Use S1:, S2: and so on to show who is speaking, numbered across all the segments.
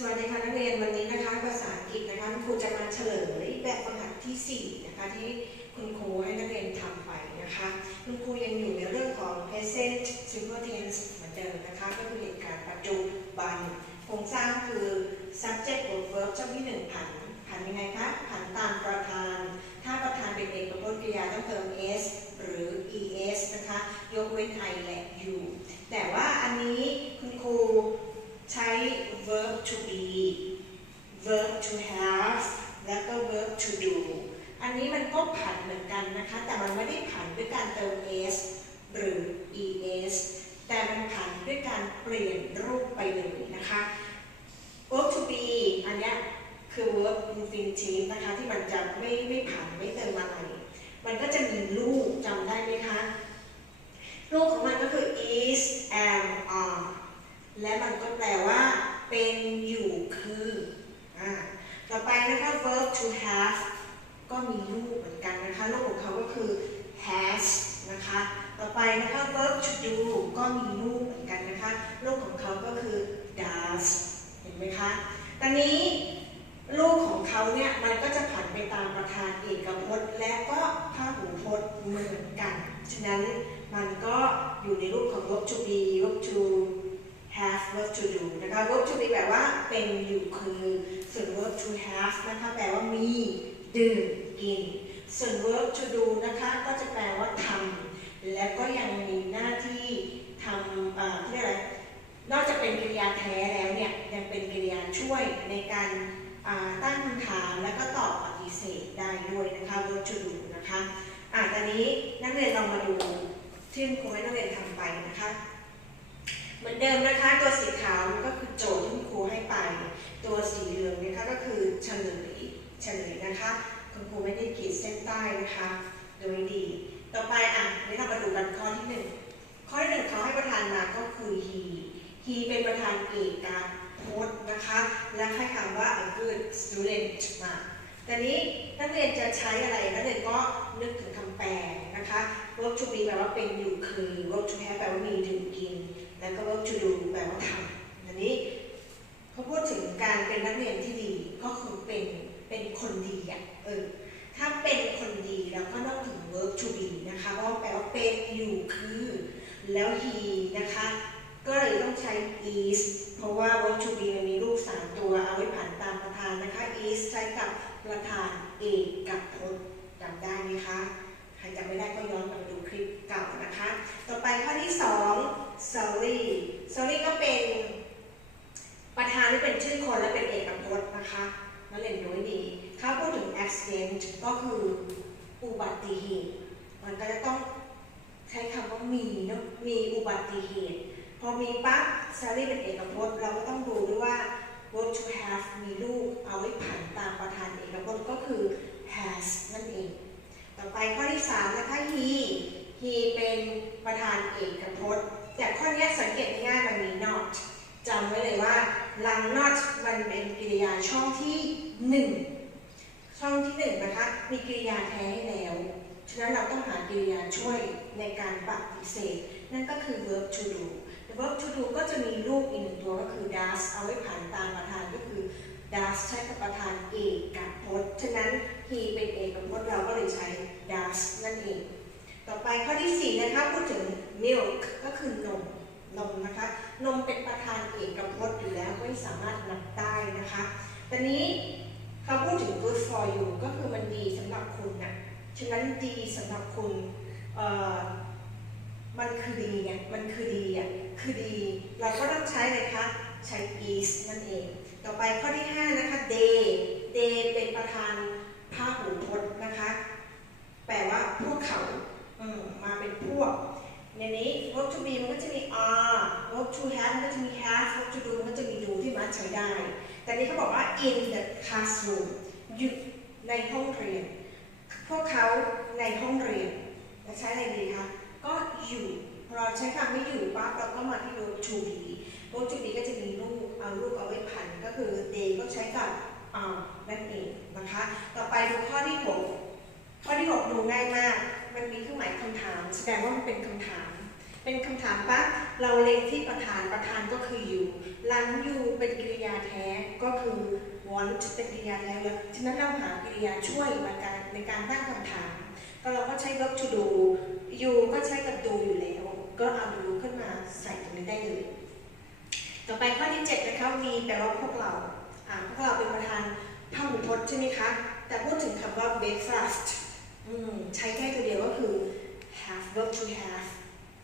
S1: สวัสดีค่ะนักเรียนวันนี้นะคะภาษาอังกฤษนะคะคุณครูจะมาเฉลยแบบฝึกหัดที่ 4 นะคะที่คุณครูให้นักเรียนทำไปนะคะคุณครูยังอยู่ในเรื่องของ present simple tense เหมือนเดิมนะคะก็คือเหตุการณ์ปัจจุบันโครงสร้างคือ subject verb verb ช่องที่หนึ่งผันผันยังไงคะผันตามประธาน ถ้าประธานเป็นเอกพจน์กริยาต้องเติม s หรือ es นะคะยกเว้น I และ you แต่ว่าอันนี้คุณครู ใช้ verb to be verb to have แล้วก็ verb to do อันนี้มันก็ผันเหมือนกันนะคะ แต่มันไม่ได้ผันด้วยการเติม s หรือ es แต่มันผันด้วยการเปลี่ยนรูปไปเลยนะคะ verb to be อันนี้คือ verb infinitive นะคะที่มันจะไม่ไม่ผันไม่เติมอะไร มันก็จะมีรูปจำได้ไหมคะรูปของมันก็คือ is am are และมันก็แปลว่าเป็นอยู่คืออ่าต่อไปนะคะ verb to have ก็มีรูปเหมือนกันนะคะรูปของเขาก็คือ has นะคะ ต่อไปนะคะ verb to do ก็มีรูปเหมือนกันนะคะ รูปของเขาก็คือ does เห็นไหมคะ ตอนนี้รูปของเขาเนี่ยมันก็จะผันไปตามประธานเอกพจน์ และก็พหูพจน์เหมือนกัน ฉะนั้นมันก็อยู่ในรูปของ verb to be verb to have verb to do นะคะ verb to be แปลว่าเป็นอยู่คือ ส่วน verb to have นะคะแปลว่ามีดื่มกิน ส่วน verb to do นะคะก็จะแปลว่าทำและก็ยังมีหน้าที่ทำเอ่อที่เรียกอะไรนอกจากเป็นกริยาแท้แล้วเนี่ยยังเป็นกริยาช่วยในการตั้งคำถามและก็ตอบปฏิเสธได้ด้วยนะคะ verb to do นะคะอ่าตอนนี้นักเรียนลองมาดูที่ครูให้นักเรียนทำไปนะคะ เหมือนเดิมนะคะตัวสีขาวมันก็คือโจทย์ที่คุณครูให้ไป ตัวสีเหลืองนะคะก็คือเฉลยเฉลย นะคะ คุณครูไม่ได้ขีดเส้นใต้นะคะ โดยดี ต่อไปอะนี่เรามาดูกันข้อที่หนึ่งข้อที่หนึ่งเขาให้ประธานมาก็คือ he he เป็นประธานเอกการโพสต์นะคะ และให้คำว่า a good student มาแต่นี้นักเรียนจะใช้อะไรนักเรียนก็นึกถึงคำแปลนะคะ verb to be แปลว่าเป็นอยู่คือ verb to have แปลว่ามีดื่มกิน แล้วก็ verb to do แปลว่าทำอันนี้เขาพูดถึงการเป็นนักเรียนที่ดีก็คือเป็น เป็นคนดีอะเออถ้าเป็นคนดีเราก็ต้องถึง verb to be นะคะเพราะว่าแปลว่าเป็นอยู่คือ แล้ว he นะคะ ก็เลยต้องใช้ is เพราะว่า verb to be มันมีรูปสามตัวเอาไว้ผ่านตามประธานนะคะ is ใช้กับประธานเอกกับพจน์จำได้ไหมคะใครจำไม่ได้ก็ย้อนกลับไปดูคลิปเก่านะคะ ต่อไปข้อที่สอง sorry sorry ก็เป็นประธานที่เป็นชื่อคนและเป็นเอกพจน์นะคะ นักเรียนดูให้ดีถ้าพูดถึง accident ก็คืออุบัติเหตุ มันก็จะต้องใช้คำว่ามีเนะมีอุบัติเหตุ พอมีปั๊บ sorry เป็นเอกพจน์ เราก็ต้องดูด้วยว่า verb to have มีรูปเอาไว้ผันตามประธานเอกพจน์ก็คือ has นั่นเอง ต่อไปข้อที่สามนะคะ he he เป็นประธานเอกพจน์ แต่ข้อนี้สังเกตง่ายมันมี not จำไว้เลยว่า ลัง not มันเป็นกริยาช่องที่หนึ่งช่องที่หนึ่งนะคะมีกริยาแท้แล้ว ฉะนั้นเราต้องหากริยาช่วยในการปฏิเสธ นั่นก็คือ verb to do verb to do ก็จะมีรูปอีกหนึ่งตัวก็คือ does เอาไว้ผ่านตามประธานก็คือ does ใช้กับประธานเอกพจน์ ฉะนั้น he เป็นเอกพจน์เราก็เลยใช้ does นั่นเอง ต่อไปข้อที่4นะคะพูดถึง milk ก็คือนม นมนะคะ นมเป็นประธานเอกพจน์อยู่แล้วไม่สามารถนับได้นะคะตอนนี้เขาพูดถึง good for you ก็คือมันดีสำหรับคุณนะฉะนั้นดีสำหรับคุณมันคือดีไงมันคือดีอะคือดี เราก็ต้องใช้เลยคะใช้ is นั่นเอง ต่อไปข้อที่ 5 นะคะ they they เป็นประธานภาหูพจน์นะคะ แปลว่าพวกเขาอืมมาเป็นพวก ในนี้ verb to be มันก็จะมี to have มันก็จะมี have verb to do มันก็จะมี do ที่มันใช้ได้ แต่นี้เขาบอกว่า in the classroom อยู่ในห้องเรียน พวกเขาในห้องเรียนจะใช้อะไรดีคะ ก็อยู่ เราใช้คำไม่อยู่ปั๊บเราก็มาที่ verb to be verb to be ก็จะมีรูป เอารูปเอาไว้พันก็คือ they ก็ใช้กับ are นั่นเองนะคะ ต่อไปดูข้อที่ 6 ข้อที่ 6 ดูง่ายมาก มันมีเครื่องหมายคำถาม แสดงว่ามันเป็นคำถาม เป็นคำถามปั๊บเราเล็งที่ประธานประธานก็คือ you หลัง you เป็นกริยาแท้ก็คือ want เป็นกริยาแท้แล้วฉะนั้นเราหากริยาช่วยมาการในการตั้งคำถามก็เราก็ใช้ verb to do you ก็ใช้กับ do อยู่แล้ว ก็เอา do ขึ้นมาใส่ตรงนี้ได้เลย ต่อไปข้อที่7นะคะ we แปลว่าพวกเราอ่าพวกเราเป็นประธานพหูพจน์ใช่ไหมคะ แต่พูดถึงคำว่า breakfast อืมใช้แค่ตัวเดียวก็คือ have verb to have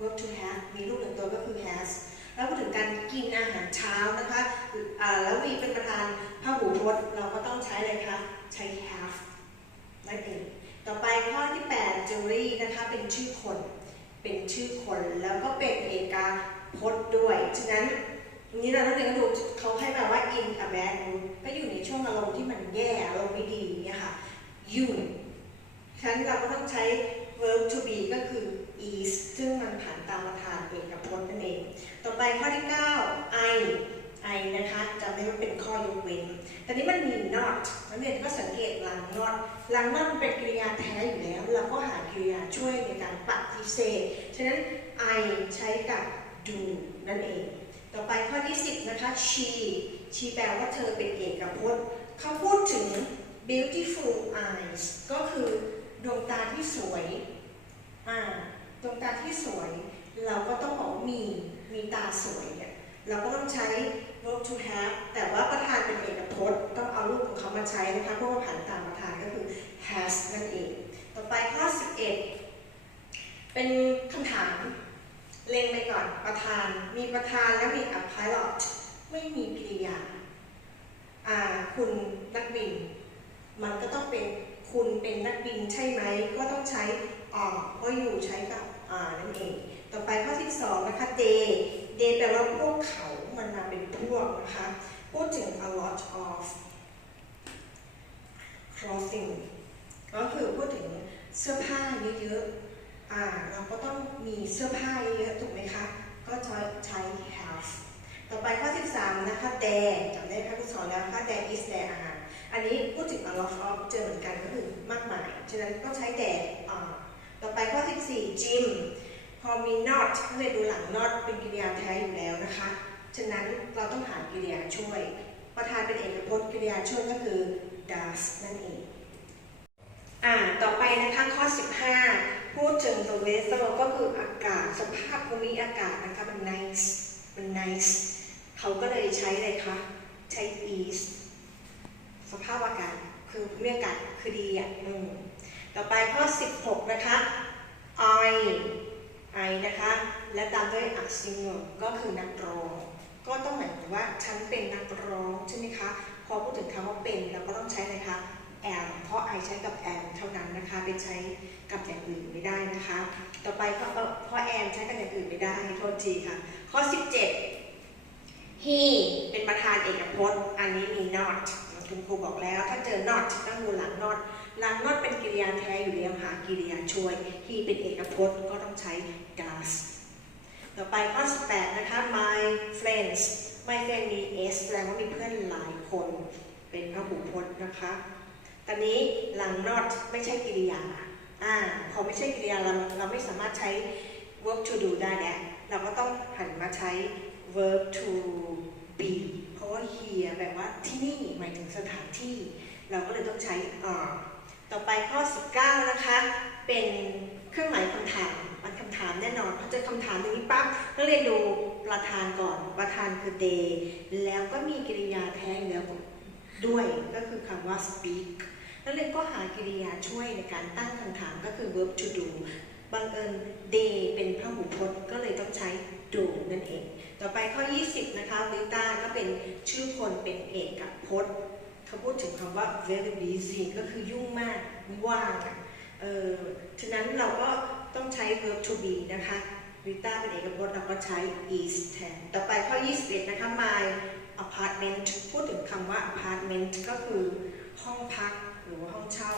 S1: verb to have มีรูปหนึ่งตัวก็คือ has แล้วพูดถึงการกินอาหารเช้านะคะแล้ว we เป็นประธานพหูพจน์เราก็ต้องใช้อะไรคะ ใช้ have นั่นเอง ต่อไปข้อที่ 8 jewelry นะคะเป็นชื่อคน เป็นชื่อคนแล้วก็เป็นเอกพจน์ด้วย ฉะนั้นทีนี้เราต้องเรียนก็ดูเขาให้มาว่า in a bad mood ก็อยู่ในช่วงอารมณ์ที่มันแย่อารมณ์ไม่ดีเนี่ยค่ะ you ฉะนั้นเราก็ต้องใช้ verb to be ก็คือ is ซึ่งมันผ่านตามประธานเอกพจน์นั่นเอง ต่อไปข้อที่ 9 I I นะคะจำได้ว่าเป็นข้อยกเว้น แต่นี้มันมี not นักเรียนก็สังเกตหลัง not หลัง not เป็นกริยาแท้อยู่แล้ว เราก็หากริยาช่วยในการปฏิเสธ ฉะนั้น I ใช้กับ do นั่นเอง ต่อไปข้อที่ 10 นะคะ she she แปลว่าเธอเป็นเอกพจน์ เขาพูดถึง beautiful eyes ก็คือดวงตาที่สวย อ่า ดวงตาที่สวย เราก็ต้องบอกว่ามีมีตาสวยเนี่ยเราก็ต้องใช้ verb to have แต่ว่าประธานเป็นเอกพจน์ต้องเอารูปของเขามาใช้นะคะเพราะว่าผ่านตามประธานก็คือ has นั่นเอง ต่อไปข้อ 11 เป็นคำถามเล็งไปก่อนประธานมีประธานและมี a pilot ไม่มีกริยาอ่าคุณนักบิน มันก็ต้องเป็นคุณเป็นนักบินใช่ไหม ก็ต้องใช้ออเพราะอยู่ใช้กับ อ่านั่นเอง ต่อไปข้อที่สองนะคะ day day แปลว่าพวกเขามันมาเป็นพวกนะคะ พูดถึง a lot of clothing ก็คือพูดถึงเสื้อผ้าเยอะๆอ่าเราก็ต้องมีเสื้อผ้าเยอะๆถูกไหมคะ ก็จะใช้ have ต่อไปข้อ 13 นะคะ there จำได้ค่ะคุณสอนแล้วนะคะ there is there อาหารอันนี้พูดถึง a lot of เจอเหมือนกันก็คือมากมาย ฉะนั้นก็ใช้ there อ่า ต่อไปข้อ 14 gym พอมี not ก็เลยดูหลัง not เป็นกริยาแท้อยู่แล้วนะคะ ฉะนั้นเราต้องหากริยาช่วย ประธานเป็นเอกพจน์กริยาช่วยก็คือ does นั่นเอง อ่า ต่อไปนะคะข้อ 15 พูดถึง the weather ก็คืออากาศสภาพภูมิอากาศนะคะ มัน nice มัน nice เขาก็เลยใช้อะไรคะ ใช้ is สภาพอากาศคือภูมิอากาศคือดีอะอืม ต่อไปข้อ 16 นะคะ I I นะคะ และตามด้วย a singer ก็คือนักร้อง ก็ต้องหมายถึงว่าฉันเป็นนักร้องใช่ไหมคะ พอพูดถึงคำว่าเป็นเราก็ต้องใช้อะไรคะ am เพราะ I ใช้กับ am เท่านั้นนะคะ เป็นใช้กับอย่างอื่นไม่ได้นะคะ ต่อไปก็เพราะ am ใช้กับอย่างอื่นไม่ได้โทษทีค่ะ ข้อ 17 he เป็นประธานเอกพจน์ อันนี้มี not คุณครูบอกแล้ว ถ้าเจอ not ต้องดูหลัง not หลัง not เป็นกริยาแท้อยู่แล้วหากิริยาช่วย he เป็นเอกพจน์ก็ต้องใช้ does ต่อไปข้อ18 นะคะ my friends my friend มี s แสดงว่ามีเพื่อนหลายคน เป็นพหูพจน์นะคะ ตอนนี้หลัง not ไม่ใช่กิริยา อ่า พอไม่ใช่กิริยาเราเราไม่สามารถใช้ verb to do ได้แล้วเราก็ต้องหันมาใช้ verb to be เพราะว่า here แปลว่าที่นี่หมายถึงสถานที่ เราก็เลยต้องใช้ are ต่อไปข้อ 19 นะคะ เป็นเครื่องหมายคำถามมันคำถามแน่นอนพอเจอคำถามตรงนี้ปั๊บก็เรียนดูประธานก่อนประธานคือ they แล้วก็มีกริยาแท้แล้วด้วยก็คือคำว่า speak นักเรียนก็หากริยาช่วยในการตั้งคำถามก็คือ verb to do บังเอิญ they เป็นพหูพจน์ก็เลยต้องใช้ do นั่นเอง ต่อไปข้อ 20 นะคะลิต้าก็เป็นชื่อคนเป็นเอกพจน์ เขาพูดถึงคำว่า very busy ก็คือยุ่งมากว่างเออฉะนั้นเราก็ต้องใช้ verb to be นะคะลิต้าเป็นเอกพจน์เราก็ใช้ is แทน ต่อไปข้อ 21 นะคะ my apartment พูดถึงคำว่า apartment ก็คือห้องพักหรือว่าห้องเช่า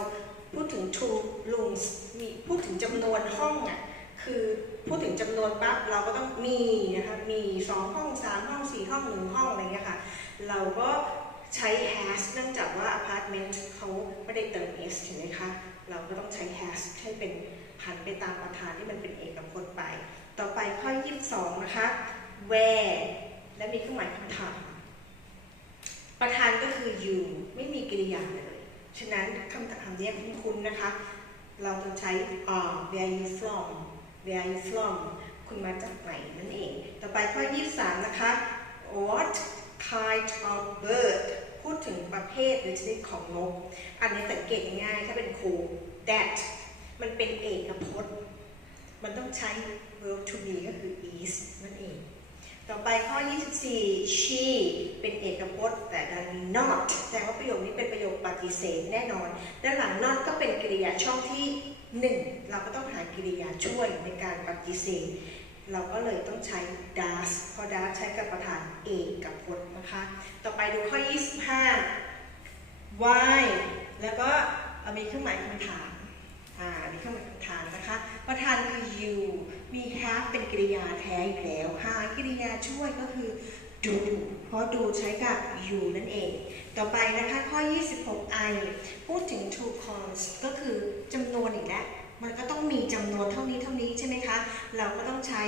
S1: พูดถึง two rooms มีพูดถึงจำนวนห้องอะคือพูดถึงจำนวนปั๊บเราก็ต้องมีนะคะมีสองห้องสามห้องสี่ห้องหนึ่งห้องอะไรเงี้ยค่ะ เราก็ ใช้ has เนื่องจากว่า apartment เขาไม่ได้เติม s ถูกไหมคะ เราก็ต้องใช้ has ให้เป็นหันไปตามประธานที่มันเป็นเอกพจน์ไป ต่อไปข้อ 22 นะคะ where และมีเครื่องหมายคำถามประธานก็คือ you ไม่มีกริยาเลย ฉะนั้นคำถามนี้คุ้นๆนะคะ เราต้องใช้ are where you from where are you from คุณมาจากไหนนั่นเอง ต่อไปข้อ 23 นะคะ what kind of bird พูดถึงประเภทหรือชนิดของนก อันนี้สังเกตง่ายถ้าเป็นครู that มันเป็นเอกพจน์ มันต้องใช้ verb to be ก็คือ is นั่นเอง ต่อไปข้อ 24 she เป็นเอกพจน์ แต่ดันมี not แสดงว่าประโยคนี้เป็นประโยคปฏิเสธแน่นอน ด้านหลัง not ก็เป็นกริยาช่องที่ 1 เราก็ต้องหากริยาช่วยในการปฏิเสธ เราก็เลยต้องใช้ does เพราะ does ใช้กับประธานเอกพจน์นะคะ ต่อไปดูข้อ 25 why แล้วก็มีเครื่องหมายคำถามอ่ามีเครื่องหมายคำถามนะคะ ประธานคือ you มี have เป็นกริยาแท้อยู่แล้ว หากริยาช่วยก็คือ do เพราะ do ใช้กับ you นั่นเอง ต่อไปนะคะข้อ 26 I พูดถึง two cons ก็คือจำนวนอีกแล้ว มันก็ต้องมีจำนวนเท่านี้เท่านี้ใช่ไหมคะ เราก็ต้องใช้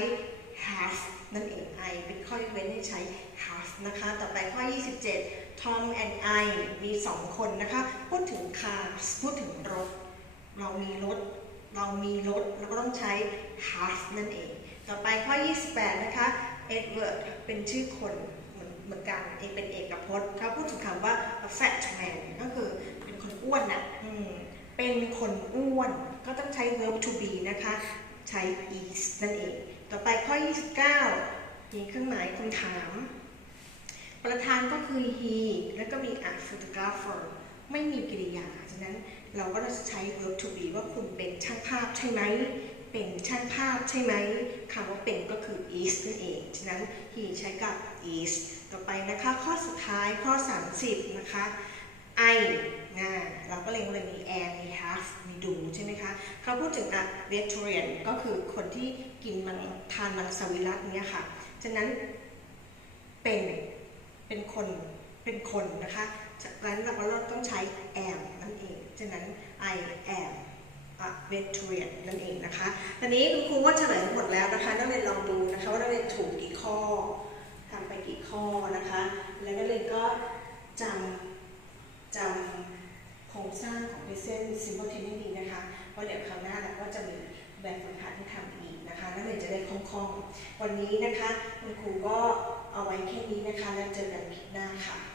S1: have นั่นเอง I เป็นข้อยกเว้นให้ใช้ have นะคะ ต่อไปข้อ 27 Tom and I มี 2 คนนะคะ พูดถึง cars พูดถึงรถ เรามีรถ เรามีรถ เราก็ต้องใช้ have นั่นเอง ต่อไปข้อ 28 นะคะ Edward เป็นชื่อคนเหมือนเหมือนกันเองเป็นเอกพจน์เขาพูดถึงคำว่า fat man ก็คือเป็นคนอ้วนน่ะเป็นคนอ้วน ช้ verb to be นะคะ ใช้ is นั่นเอง ต่อไปข้อ 29 มีเครื่องหมายคำถาม ประธานก็คือ he แล้วก็มี a photographer ไม่มีกริยา ฉะนั้นเราก็จะใช้ verb to be ว่าคุณเป็นช่างภาพใช่ไหม เป็นช่างภาพใช่ไหม คำว่าเป็นก็คือ is นั่นเอง ฉะนั้น he ใช้กับ is ต่อไปนะคะ ข้อสุดท้ายข้อ 30 นะคะ I นะเราก็เรียกว่าเลยมี and มี have มี do ใช่ไหมคะเขาพูดถึง a vegetarian ก็คือคนที่กินมังทานมังสวิรัตเนี่ยค่ะ ฉะนั้นเป็นเป็นคนเป็นคนนะคะจากนั้นเราก็ต้องใช้ am นั่นเอง ฉะนั้น I am a vegetarian นั่นเองนะคะ ตอนนี้คุณครูว่าเฉลยหมดแล้วนะคะ นักเรียนลองดูนะคะว่านักเรียนถูกกี่ข้อทำไปกี่ข้อนะคะ แล้วนักเรียนก็จำ จำโครงสร้างของ present simple tense ดีนะคะเพราะเดี๋ยวคราวหน้าเราก็จะมีแบบฝึกหัดที่ทำอีกนะคะนักเรียนจะได้คล่องๆ วันนี้นะคะ คุณครูก็เอาไว้แค่นี้นะคะ แล้วเจอกันคลิปหน้าค่ะ